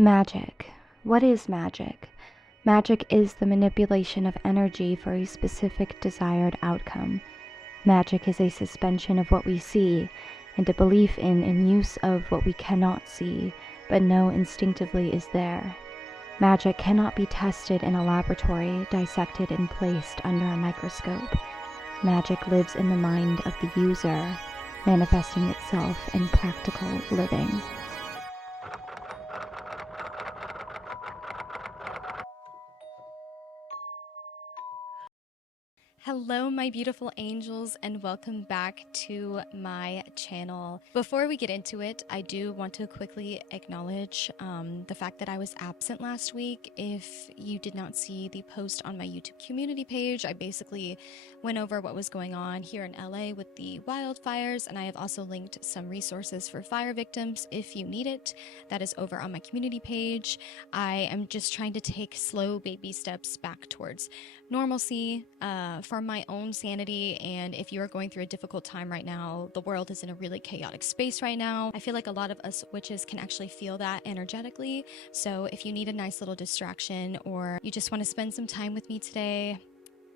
Magic. What is magic? Magic is the manipulation of energy for a specific desired outcome. Magic is a suspension of what we see and a belief in and use of what we cannot see, but know instinctively is there. Magic cannot be tested in a laboratory, dissected and placed under a microscope. Magic lives in the mind of the user, manifesting itself in practical living. Hello, my beautiful angels, and welcome back to my channel. Before we get into it, I do want to quickly acknowledge the fact that I was absent last week. If you did not see the post on my YouTube community page, I basically went over what was going on here in LA with the wildfires, and I have also linked some resources for fire victims if you need it. That is over on my community page. I am just trying to take slow baby steps back towards normalcy for my own sanity, and if you are going through a difficult time right now, the world is in a really chaotic space right now. I feel like a lot of us witches can actually feel that energetically, so if you need a nice little distraction or you just want to spend some time with me today,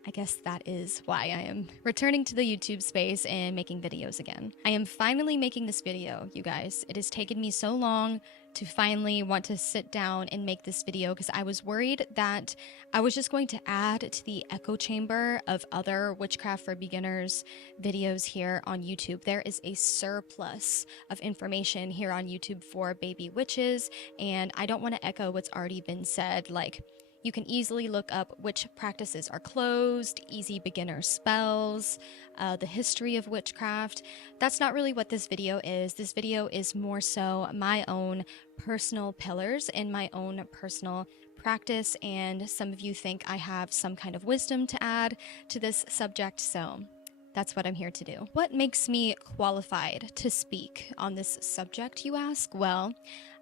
I guess that is why I am returning to the YouTube space and making videos again. I am finally making this video, you guys. It has taken me so long to finally want to sit down and make this video because I was worried that I was just going to add to the echo chamber of other Witchcraft for Beginners videos here on YouTube. There is a surplus of information here on YouTube for baby witches, and I don't want to echo what's already been said. Like, you can easily look up which practices are closed, easy beginner spells, the history of witchcraft. That's not really what this video is. This video is more so my own personal pillars and my own personal practice, and some of you think I have some kind of wisdom to add to this subject, so that's what I'm here to do. What makes me qualified to speak on this subject, you ask? Well,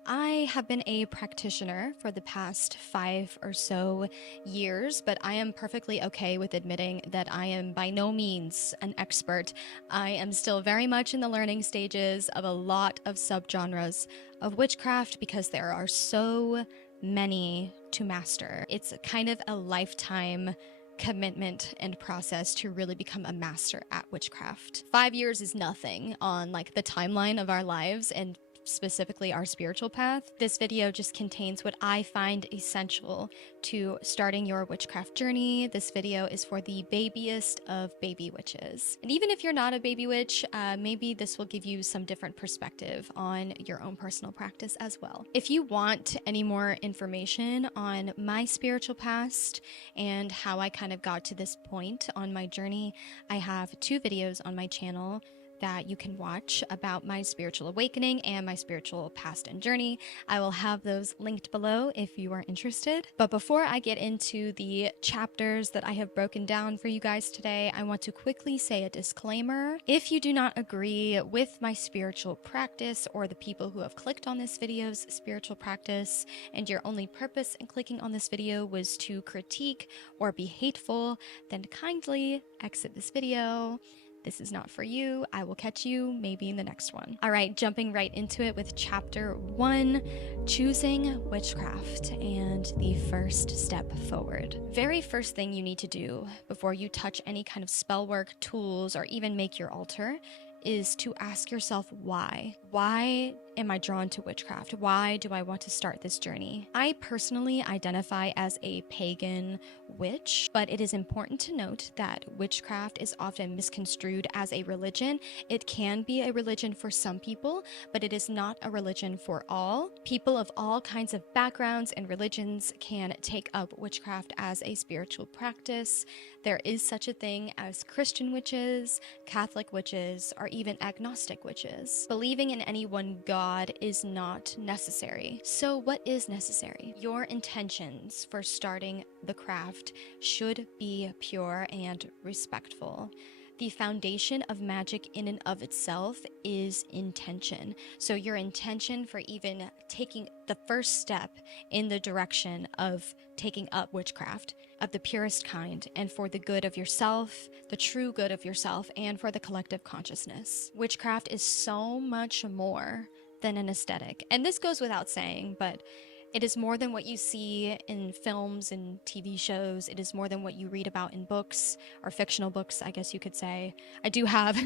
I have been a practitioner for the past 5 or so years, but I am perfectly okay with admitting that I am by no means an expert. I am still very much in the learning stages of a lot of subgenres of witchcraft because there are so many to master. It's kind of a lifetime commitment and process to really become a master at witchcraft. 5 years is nothing on like the timeline of our lives, and specifically our spiritual path. This video just contains what I find essential to starting your witchcraft journey. This video is for the babiest of baby witches. And even if you're not a baby witch, maybe this will give you some different perspective on your own personal practice as well. If you want any more information on my spiritual past and how I kind of got to this point on my journey, I have 2 videos on my channel that you can watch about my spiritual awakening and my spiritual past and journey. I will have those linked below if you are interested. But before I get into the chapters that I have broken down for you guys today, I want to quickly say a disclaimer. If you do not agree with my spiritual practice or the people who have clicked on this video's spiritual practice, and your only purpose in clicking on this video was to critique or be hateful, then kindly exit this video. This is not for you. I will catch you maybe in the next one. All right, jumping right into it with chapter 1, choosing witchcraft and the first step forward. Very first thing you need to do before you touch any kind of spell work, tools, or even make your altar is to ask yourself why. Why am I drawn to witchcraft? Why do I want to start this journey? I personally identify as a pagan witch, but it is important to note that witchcraft is often misconstrued as a religion. It can be a religion for some people, but it is not a religion for all. People of all kinds of backgrounds and religions can take up witchcraft as a spiritual practice. There is such a thing as Christian witches, Catholic witches, or even agnostic witches. Believing in any one God is not necessary. So what is necessary? Your intentions for starting the craft should be pure and respectful. The foundation of magic in and of itself is intention. So your intention for even taking the first step in the direction of taking up witchcraft of the purest kind, and for the good of yourself, the true good of yourself, and for the collective consciousness. Witchcraft is so much more than an aesthetic. And this goes without saying, but It is more than what you see in films and TV shows. It is more than what you read about in books, or fictional books, I guess you could say. I do have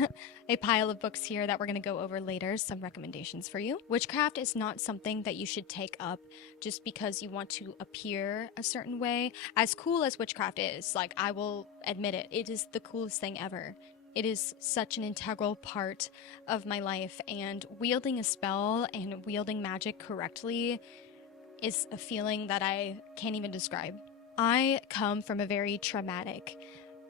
a pile of books here that we're going to go over later, some recommendations for you. Witchcraft is not something that you should take up just because you want to appear a certain way. As cool as witchcraft is, like, I will admit it, it is the coolest thing ever. It is such an integral part of my life, and wielding a spell and wielding magic correctly is a feeling that I can't even describe. I come from a very traumatic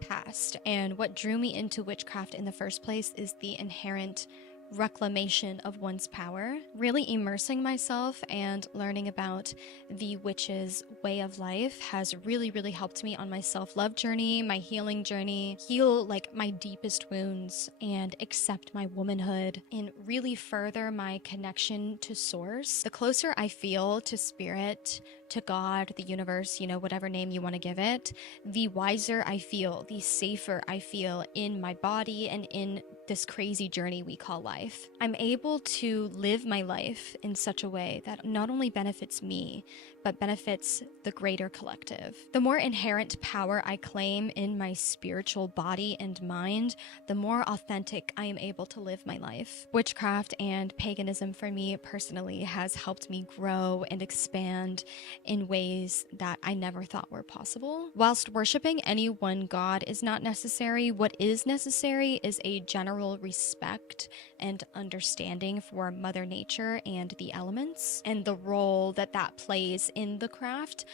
past, and what drew me into witchcraft in the first place is the inherent reclamation of one's power. Really immersing myself and learning about the witch's way of life has really helped me on my self-love journey, my healing journey, heal like my deepest wounds and accept my womanhood, and really further my connection to source. The closer I feel to spirit, to God, the universe, you know, whatever name you want to give it, the wiser I feel, the safer I feel in my body and in this crazy journey we call life. I'm able to live my life in such a way that not only benefits me, but benefits the greater collective. The more inherent power I claim in my spiritual body and mind, the more authentic I am able to live my life. Witchcraft and paganism for me personally has helped me grow and expand in ways that I never thought were possible. Whilst worshiping any one god is not necessary, what is necessary is a general respect and understanding for Mother Nature and the elements, and the role that that plays in the craft.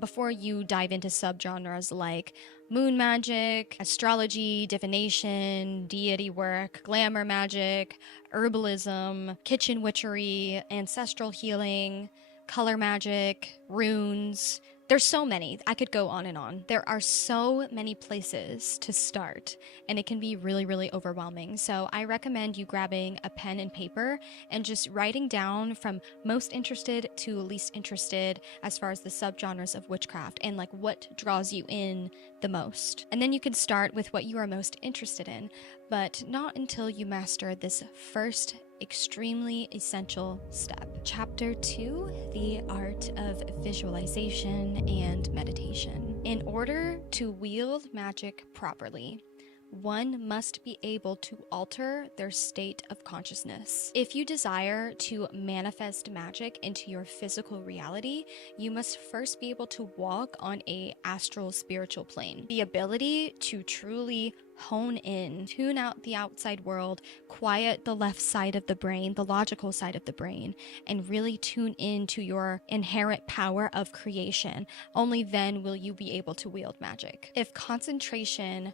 Before you dive into subgenres like moon magic, astrology, divination, deity work, glamour magic, herbalism, kitchen witchery, ancestral healing, color magic, runes. There's so many. I could go on and on. There are so many places to start, and it can be really overwhelming. So I recommend you grabbing a pen and paper and just writing down from most interested to least interested as far as the subgenres of witchcraft and like what draws you in the most. And then you can start with what you are most interested in, but not until you master this first extremely essential step. Chapter 2, the art of visualization and meditation. In order to wield magic properly, one must be able to alter their state of consciousness. If you desire to manifest magic into your physical reality, you must first be able to walk on a astral spiritual plane. The ability to truly hone in, tune out the outside world, quiet the left side of the brain, the logical side of the brain, and really tune into your inherent power of creation. Only then will you be able to wield magic. If concentration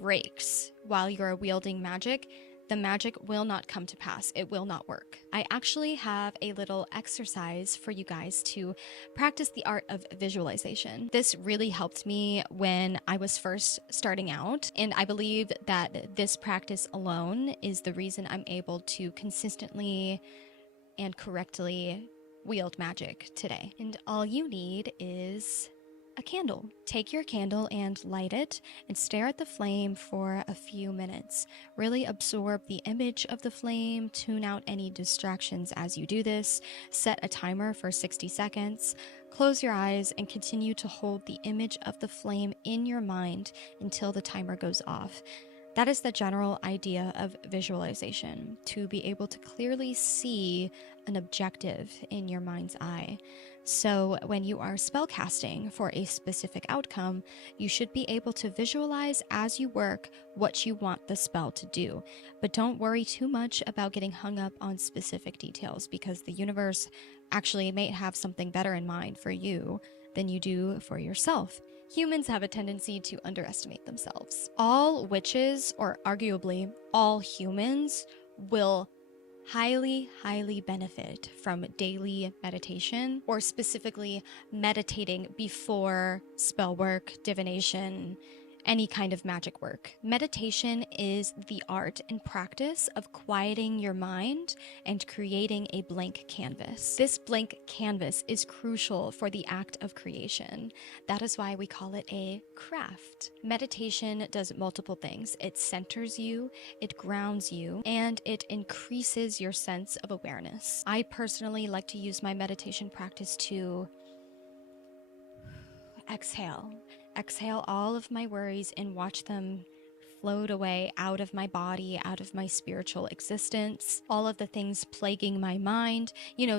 breaks while you're wielding magic, the magic will not come to pass. It will not work. I actually have a little exercise for you guys to practice the art of visualization. This really helped me when I was first starting out, and I believe that this practice alone is the reason I'm able to consistently and correctly wield magic today. And all you need is a candle. Take your candle and light it and stare at the flame for a few minutes. Really absorb the image of the flame, tune out any distractions as you do this, set a timer for 60 seconds, close your eyes and continue to hold the image of the flame in your mind until the timer goes off. That is the general idea of visualization, to be able to clearly see an objective in your mind's eye. So when you are spellcasting for a specific outcome, you should be able to visualize as you work what you want the spell to do. But don't worry too much about getting hung up on specific details, because the universe actually may have something better in mind for you than you do for yourself. Humans have a tendency to underestimate themselves. All witches, or arguably all humans, will highly benefit from daily meditation, or specifically meditating before spell work, divination, any kind of magic work. Meditation is the art and practice of quieting your mind and creating a blank canvas. This blank canvas is crucial for the act of creation. That is why we call it a craft. Meditation does multiple things. It centers you, it grounds you, and it increases your sense of awareness. I personally like to use my meditation practice to exhale all of my worries and watch them float away out of my body, out of my spiritual existence. All of the things plaguing my mind,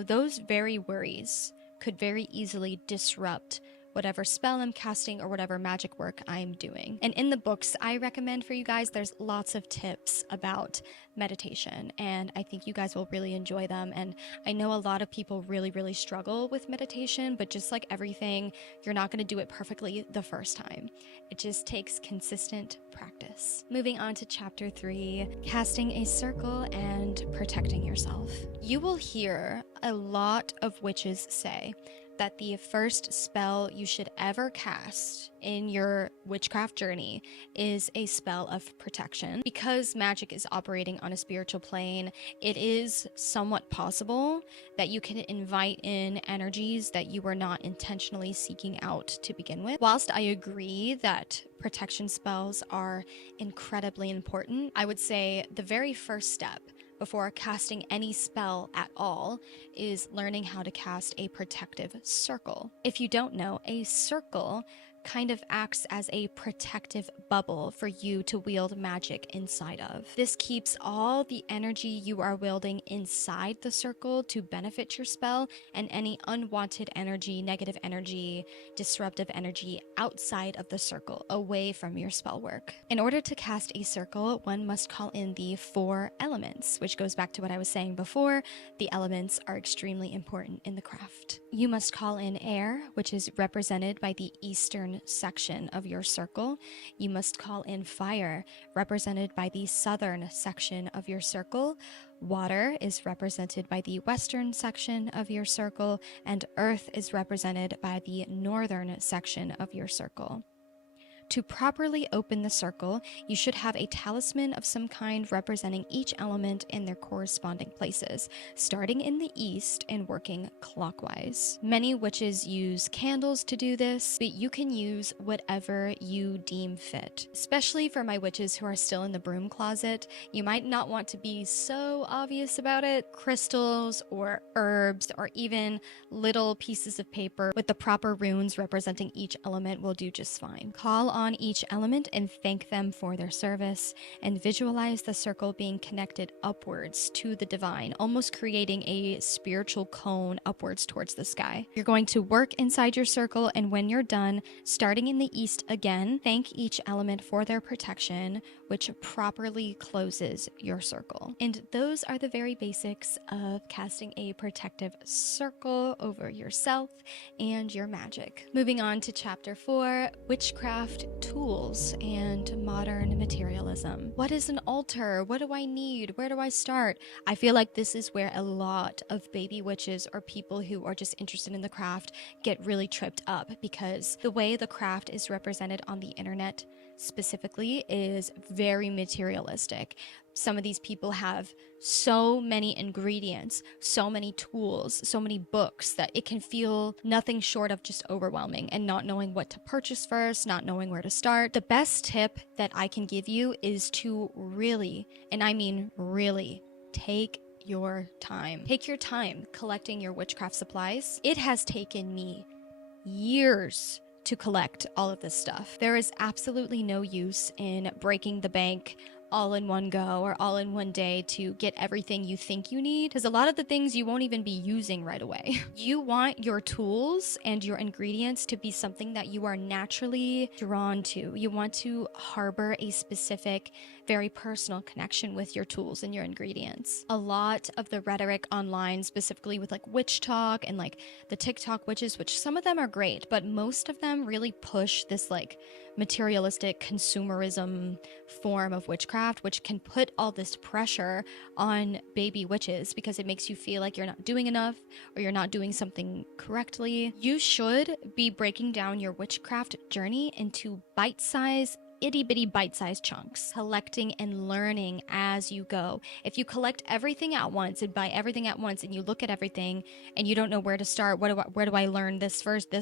those very worries could very easily disrupt whatever spell I'm casting or whatever magic work I'm doing. And in the books I recommend for you guys, there's lots of tips about meditation, and I think you guys will really enjoy them. And I know a lot of people really struggle with meditation, but just like everything, you're not going to do it perfectly the first time. It just takes consistent practice. Moving on to chapter 3, casting a circle and protecting yourself. You will hear a lot of witches say that the first spell you should ever cast in your witchcraft journey is a spell of protection. Because magic is operating on a spiritual plane, it is somewhat possible that you can invite in energies that you were not intentionally seeking out to begin with. Whilst I agree that protection spells are incredibly important, I would say the very first step before casting any spell at all is learning how to cast a protective circle. If you don't know, a circle kind of acts as a protective bubble for you to wield magic inside of. This keeps all the energy you are wielding inside the circle to benefit your spell, and any unwanted energy, negative energy, disruptive energy outside of the circle, away from your spell work. In order to cast a circle, one must call in the 4 elements, which goes back to what I was saying before. The elements are extremely important in the craft. You must call in air, which is represented by the eastern section of your circle. You must call in fire, represented by the southern section of your circle. Water is represented by the western section of your circle, and earth is represented by the northern section of your circle. To properly open the circle, you should have a talisman of some kind representing each element in their corresponding places, starting in the east and working clockwise. Many witches use candles to do this, but you can use whatever you deem fit. Especially for my witches who are still in the broom closet, you might not want to be so obvious about it. Crystals or herbs or even little pieces of paper with the proper runes representing each element will do just fine. Call on each element and thank them for their service, and visualize the circle being connected upwards to the divine, almost creating a spiritual cone upwards towards the sky. You're going to work inside your circle, and when you're done, starting in the east again, thank each element for their protection, which properly closes your circle. And those are the very basics of casting a protective circle over yourself and your magic. Moving on to chapter 4, witchcraft tools and modern materialism. What is an altar? What do I need? Where do I start? I feel like this is where a lot of baby witches or people who are just interested in the craft get really tripped up, because the way the craft is represented on the internet specifically is very materialistic. Some of these people have so many ingredients, so many tools, so many books that it can feel nothing short of just overwhelming and not knowing what to purchase first, not knowing where to start. The best tip that I can give you is to really, and I mean really, take your time. Take your time collecting your witchcraft supplies. It has taken me years to collect all of this stuff. There is absolutely no use in breaking the bank all in one go or all in one day to get everything you think you need, because a lot of the things you won't even be using right away. You want your tools and your ingredients to be something that you are naturally drawn to. You want to harbor a specific, very personal connection with your tools and your ingredients. A lot of the rhetoric online, specifically with like witch talk and like the TikTok witches, which some of them are great, but most of them really push this like materialistic consumerism form of witchcraft, which can put all this pressure on baby witches because it makes you feel like you're not doing enough or you're not doing something correctly. You should be breaking down your witchcraft journey into bite-sized itty bitty bite-sized chunks, collecting and learning as you go. If you collect everything at once and buy everything at once and you look at everything and you don't know where to start, where do I learn this first,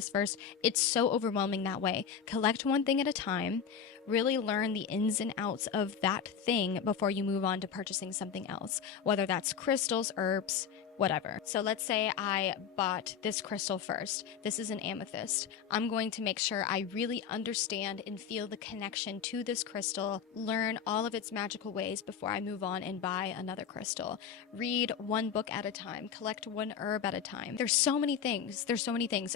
it's so overwhelming that way. Collect one thing at a time, really learn the ins and outs of that thing before you move on to purchasing something else, whether that's crystals, herbs, whatever. So let's say I bought this crystal first. This is an amethyst. I'm going to make sure I really understand and feel the connection to this crystal, learn all of its magical ways before I move on and buy another crystal. Read one book at a time, collect one herb at a time. There's so many things.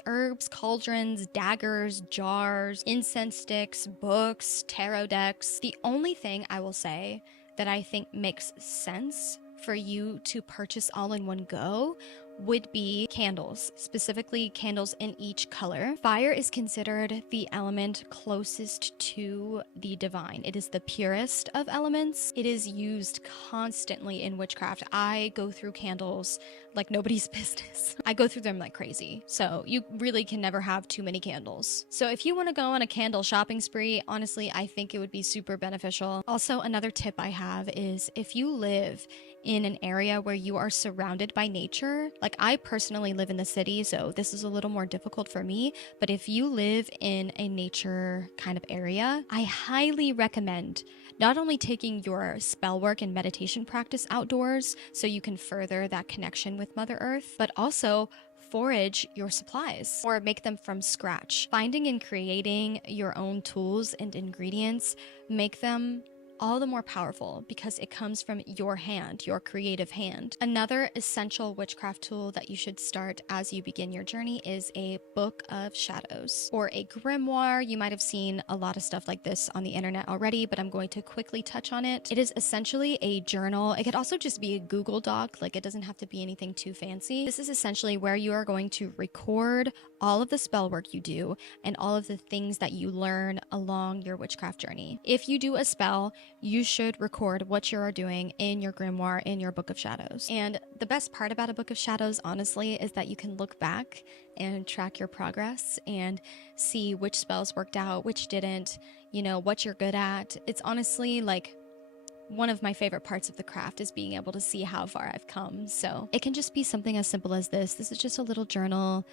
Herbs, cauldrons, daggers, jars, incense sticks, books, tarot decks. The only thing I will say that I think makes sense for you to purchase all in one go would be candles, specifically candles in each color. Fire is considered the element closest to the divine. It is the purest of elements. It is used constantly in witchcraft. I go through candles like nobody's business. I go through them like crazy. So you really can never have too many candles. So if you want to go on a candle shopping spree, honestly, I think it would be super beneficial. Also, another tip I have is if you live in an area where you are surrounded by nature, like I personally live in the city, so this is a little more difficult for me, but if you live in a nature kind of area, I highly recommend not only taking your spell work and meditation practice outdoors so you can further that connection with Mother Earth, but also forage your supplies or make them from scratch. Finding and creating your own tools and ingredients make them all the more powerful because it comes from your hand, your creative hand. Another essential witchcraft tool that you should start as you begin your journey is a book of shadows or a grimoire. You might have seen a lot of stuff like this on the internet already, but I'm going to quickly touch on it. It is essentially a journal. It could also just be a Google Doc, like it doesn't have to be anything too fancy. This is essentially where you are going to record all of the spell work you do and all of the things that you learn along your witchcraft journey. If you do a spell, you should record what you are doing in your grimoire, in your book of shadows. And the best part about a book of shadows, honestly, is that you can look back and track your progress and see which spells worked out, which didn't, you know, what you're good at. It's honestly like one of my favorite parts of the craft is being able to see how far I've come. So it can just be something as simple as this. This is just a little journal.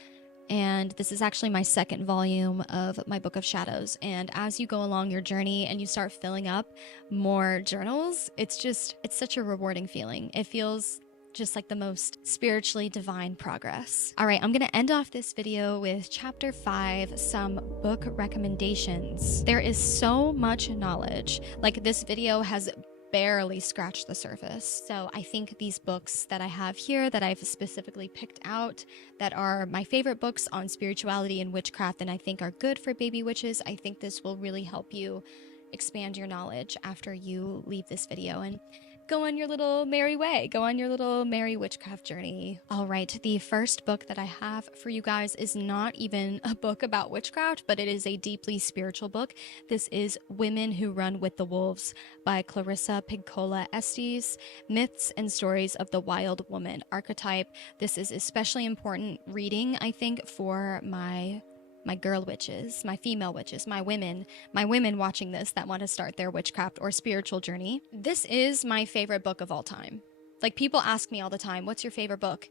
And this is actually my second volume of my Book of Shadows. And as you go along your journey and you start filling up more journals, it's such a rewarding feeling. It feels just like the most spiritually divine progress. All right, I'm gonna end off this video with chapter 5, some book recommendations. There is so much knowledge. Like this video has barely scratched the surface. So I think these books that I have here that I've specifically picked out that are my favorite books on spirituality and witchcraft and I think are good for baby witches, I think this will really help you expand your knowledge after you leave this video and go on your little merry way, go on your little merry witchcraft journey. All right, the first book that I have for you guys is not even a book about witchcraft, but it is a deeply spiritual book. This is Women Who Run with the Wolves by Clarissa Pinkola Estes, Myths and Stories of the Wild Woman Archetype. This is especially important reading, I think, for my girl witches, my female witches, my women watching this that want to start their witchcraft or spiritual journey. This is my favorite book of all time. Like people ask me all the time, what's your favorite book?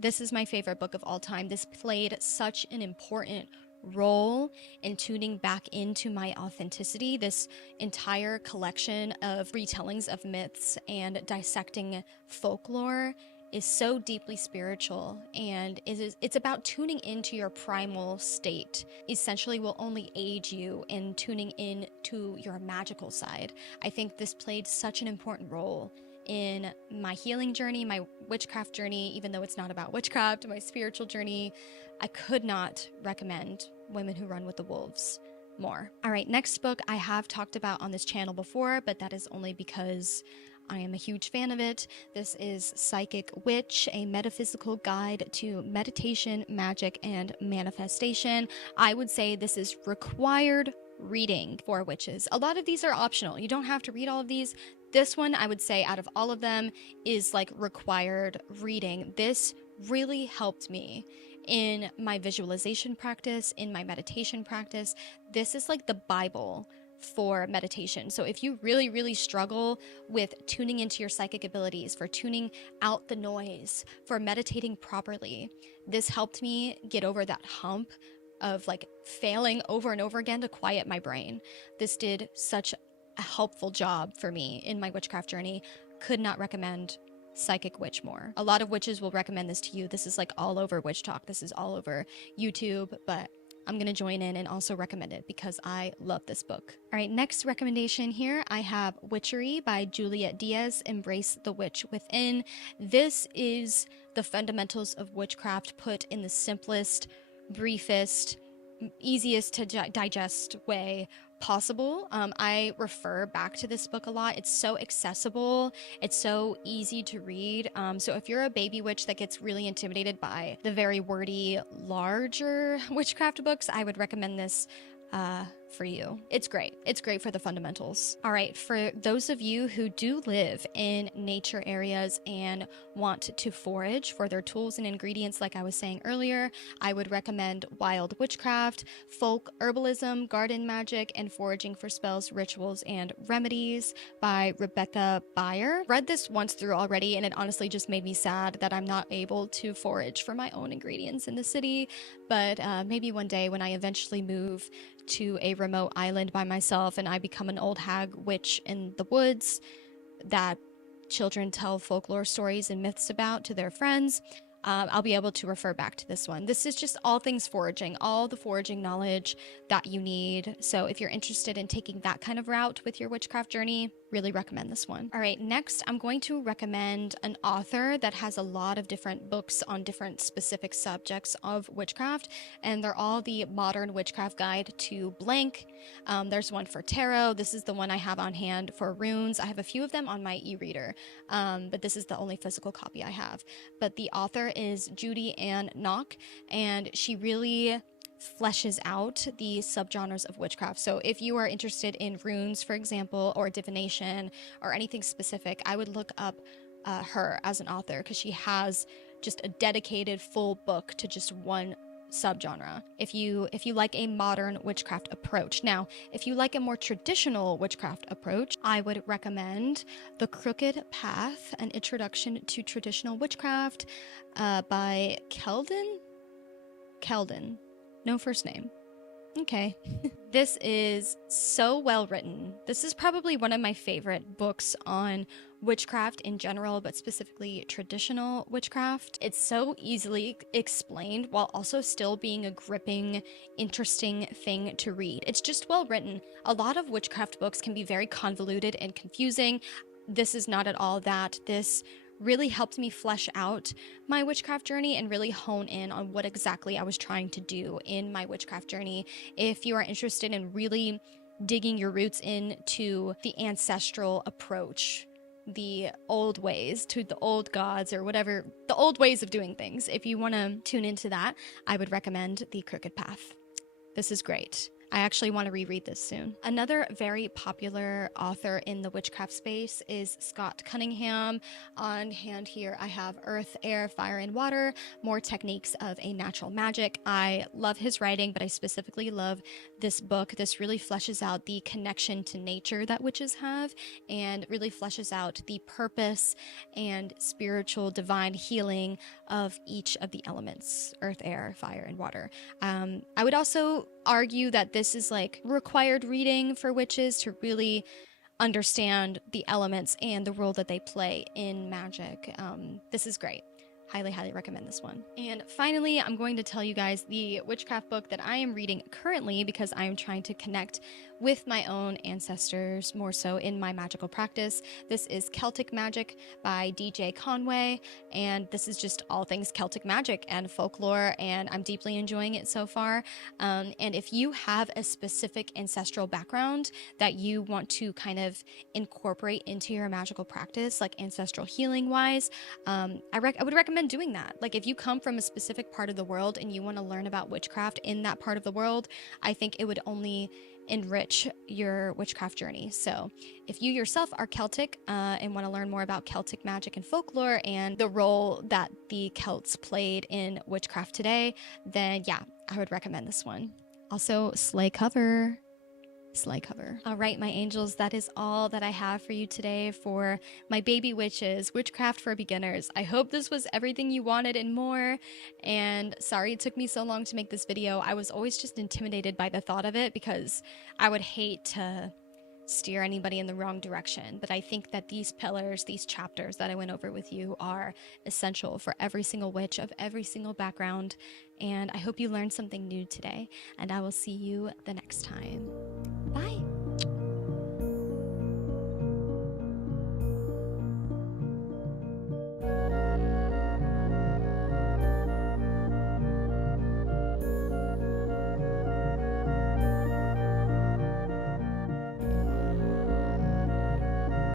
This is my favorite book of all time. This played such an important role in tuning back into my authenticity. This entire collection of retellings of myths and dissecting folklore is so deeply spiritual, and it's about tuning into your primal state. Essentially will only aid you in tuning in to your magical side. I think this played such an important role in my healing journey, my witchcraft journey, even though it's not about witchcraft, my spiritual journey. I could not recommend Women Who Run with the Wolves more. All right, next book I have talked about on this channel before, but that is only because I am a huge fan of it. This is Psychic Witch, a metaphysical guide to meditation, magic, and manifestation. I would say this is required reading for witches. A lot of these are optional. You don't have to read all of these. This one, I would say, out of all of them, is like required reading. This really helped me in my visualization practice, in my meditation practice. This is like the Bible for meditation. So if you really, really struggle with tuning into your psychic abilities, for tuning out the noise, for meditating properly, this helped me get over that hump of like failing over and over again to quiet my brain. This did such a helpful job for me in my witchcraft journey. Could not recommend Psychic Witch more. A lot of witches will recommend this to you. This is like all over Witch Talk. This is all over YouTube, but I'm gonna join in and also recommend it because I love this book. All right, next recommendation here, I have Witchery by Juliet Diaz, Embrace the Witch Within. This is the fundamentals of witchcraft put in the simplest, briefest, easiest to digest way possible. I refer back to this book a lot. It's so accessible. It's so easy to read. So if you're a baby witch that gets really intimidated by the very wordy, larger witchcraft books, I would recommend this for you. It's great. It's great for the fundamentals. All right, for those of you who do live in nature areas and want to forage for their tools and ingredients, like I was saying earlier, I would recommend Wild Witchcraft, Folk Herbalism, Garden Magic, and Foraging for Spells, Rituals, and Remedies by Rebecca Beyer. Read this once through already, and it honestly just made me sad that I'm not able to forage for my own ingredients in the city, but maybe one day when I eventually move to a remote island by myself and I become an old hag witch in the woods that children tell folklore stories and myths about to their friends, I'll be able to refer back to this one. This is just all things foraging, all the foraging knowledge that you need. So if you're interested in taking that kind of route with your witchcraft journey, really recommend this one. All right, next I'm going to recommend an author that has a lot of different books on different specific subjects of witchcraft, and they're all the Modern Witchcraft Guide to Blank. There's one for tarot. This is the one I have on hand for runes. I have a few of them on my e-reader, but this is the only physical copy I have. But the author is Judy Ann Nock, and she really fleshes out the subgenres of witchcraft. So if you are interested in runes, for example, or divination or anything specific, I would look up her as an author because she has just a dedicated full book to just one subgenre. If you like a modern witchcraft approach. Now, if you like a more traditional witchcraft approach, I would recommend The Crooked Path, An Introduction to Traditional Witchcraft by Keldon? No first name. Okay. This is so well written. This is probably one of my favorite books on witchcraft in general, but specifically traditional witchcraft. It's so easily explained while also still being a gripping, interesting thing to read. It's just well written. A lot of witchcraft books can be very convoluted and confusing. This is not at all that. This really helped me flesh out my witchcraft journey and really hone in on what exactly I was trying to do in my witchcraft journey. If you are interested in really digging your roots into the ancestral approach, the old ways to the old gods or whatever, the old ways of doing things, if you want to tune into that, I would recommend The Crooked Path. This is great. I actually want to reread this soon. Another very popular author in the witchcraft space is Scott Cunningham. On hand here, I have Earth, Air, Fire, and Water, More Techniques of a Natural Magic. I love his writing, but I specifically love this book. This really fleshes out the connection to nature that witches have and really fleshes out the purpose and spiritual divine healing of each of the elements, Earth, Air, Fire, and Water. I would also argue that this is like required reading for witches to really understand the elements and the role that they play in magic. This is great. Highly, highly recommend this one. And finally, I'm going to tell you guys the witchcraft book that I am reading currently because I am trying to connect with my own ancestors more so in my magical practice. This is Celtic Magic by DJ Conway, and this is just all things Celtic magic and folklore, and I'm deeply enjoying it so far. And if you have a specific ancestral background that you want to kind of incorporate into your magical practice, like ancestral healing wise, I would recommend doing that. Like if you come from a specific part of the world and you want to learn about witchcraft in that part of the world, I think it would only enrich your witchcraft journey. So if you yourself are Celtic and want to learn more about Celtic magic and folklore and the role that the Celts played in witchcraft today, then yeah, I would recommend this one. Also, slay cover. slide cover. All right, my angels, that is all that I have for you today for my baby witches, Witchcraft for Beginners. I hope this was everything you wanted and more. And sorry it took me so long to make this video. I was always just intimidated by the thought of it because I would hate to steer anybody in the wrong direction. But I think that these pillars, these chapters that I went over with you are essential for every single witch of every single background. And I hope you learned something new today. And I will see you the next time.